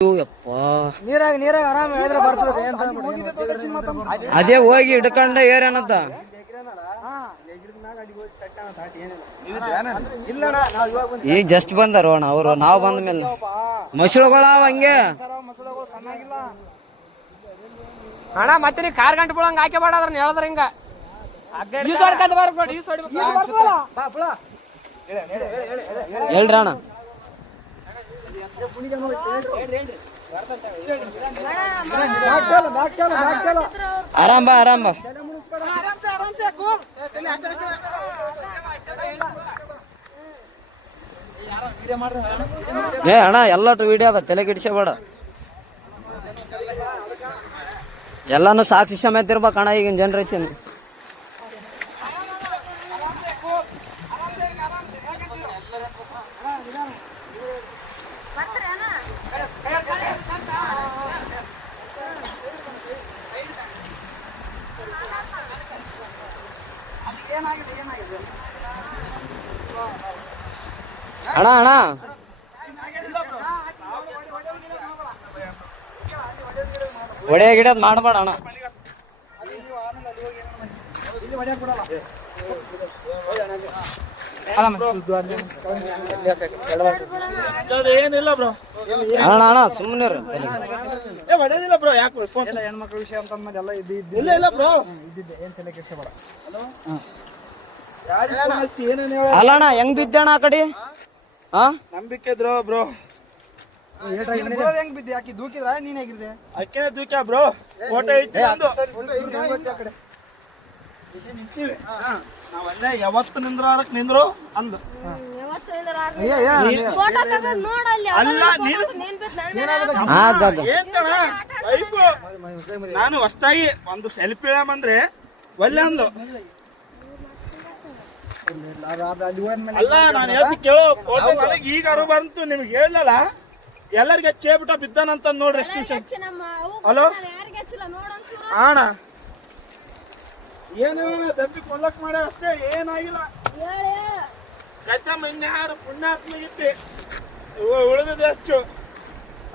ನೀರಾಗ ಆರಾಮ ಅದೇ ಹೋಗಿ ಹಿಡ್ಕೊಂಡ ಏರೇನಂತ ಈಗ ಜಸ್ಟ್ ಬಂದಾರ ಅಣ್ಣ ಅವರು. ನಾವು ಬಂದ ಮೇಲೆ ಮಸಳುಗಳಾವ ಹಂಗೆ ಅಣ್ಣ. ಮತ್ತೆ ನೀ ಕಾರ್ ಗಂಟೆ ಬಿಡಂಗ ಹಾಕಿ ಬಾಡ್ರ ಹೇಳಿದ್ರ ಹಿಂಗ ಹೇಳ್ರಿ ಅಣ್ಣ. ಆರಾಮ್ ಬಾ ಆರಾಮ್ ಬಾ. ಏ ಅಣ್ಣ ಎಲ್ಲಟು ವಿಡಿಯೋ ಅದ, ತಲೆ ಗಿಡಿಸಬೇಡ. ಎಲ್ಲಾನು ಸಾಕ್ಷಿ ಸಮೇತ ಇರ್ಬೇಕಣ್ಣ ಈಗಿನ ಜನರೇಷನ್. ಅಣ್ಣ ಅಣ್ಣ ಒಡೆ ಗಿಡದ್ ಮಾಡಬೇಡ ಅಣ್ಣ. ಏನಿಲ್ಲ ಬ್ರೋ, ಅಣ್ಣ ಅಣ್ಣ ಸುಮ್ಮನೆ ಹೊಡೆದಿಲ್ಲ ಬ್ರೋ. ಯಾಕೆ ಹೆಣ್ಮಕ್ಳ ವಿಷಯ ಅಂತ ಎಲ್ಲ ಇಲ್ಲ ಇಲ್ಲ ಬ್ರೋ, ಇದ್ದಿದ್ದೆ. ಏನ್ ತಲೆ ಕೆಡ್ಸಬೇಡ. ಅಲ್ಲ ಅಣ್ಣ ಹೆಂಗ್ ಬಿದ್ದಣ್ಣ ಆ ಕಡೆ? ಹಾ ನಂಬಿಕೆ ಇದ್ರು ಬ್ರೋ. ಹೆಂಗ್ ಬಿದ್ದೆ? ಯಾಕೆ ದೂಕಿದ್ರ? ನೀನ್ ಹೇಗಿದ್ದೆ? ಅಕ್ಕೇನೆ ದೂಕ್ಯ ಬ್ರೋ. ಫೋಟೋ ಐತಿ ನಾವಲ್ಲೇ ಯಾವತ್ತು ನಿಂದ್ರಾರಕ್ ನಿಂದ್ರು ಅಂದು. ನಾನು ಹೊಸ್ತಾಗಿ ಒಂದು ಸೆಲ್ಫಿ ಇಡಮಂದ್ರೆ ಒಳ್ಳೆ ಅಂದು. ಅಲ್ಲ ನಾನು ಹೇಳ್ತಿ ಕೇಳೋ, ಫೋಟೋ ನನಗೆ ಈಗ ಅರು ಬಂತು, ನಿಮ್ಗೆ ಹೇಳಲ್ಲ. ಎಲ್ಲರಿಗೆ ಚೇಬಿಟ ಬಿದ್ದಾನಂತ ನೋಡ್ರಿ. ಎಷ್ಟು ಹಲೋ ಅಣ್ಣ, ಏನು ದಬ್ಬಿ ಕೊಲ್ಲಕ್ ಮಾಡ ಅಷ್ಟೇ, ಏನಾಗಿಲ್ಲ. ಕಚ್ಚಮ್ಮ ಇನ್ಯಾರು ಪುಣ್ಯಾತ್ಮ ಇದ್ದೆ, ಉಳಿದ ಹೆಚ್ಚು.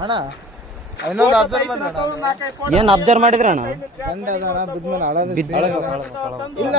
ಅಣ್ಣ ಏನ್ ಅಬ್ಸರ್ವ್ ಮಾಡಿದ್ರ ಅಣ್ಣ? ಇಲ್ಲ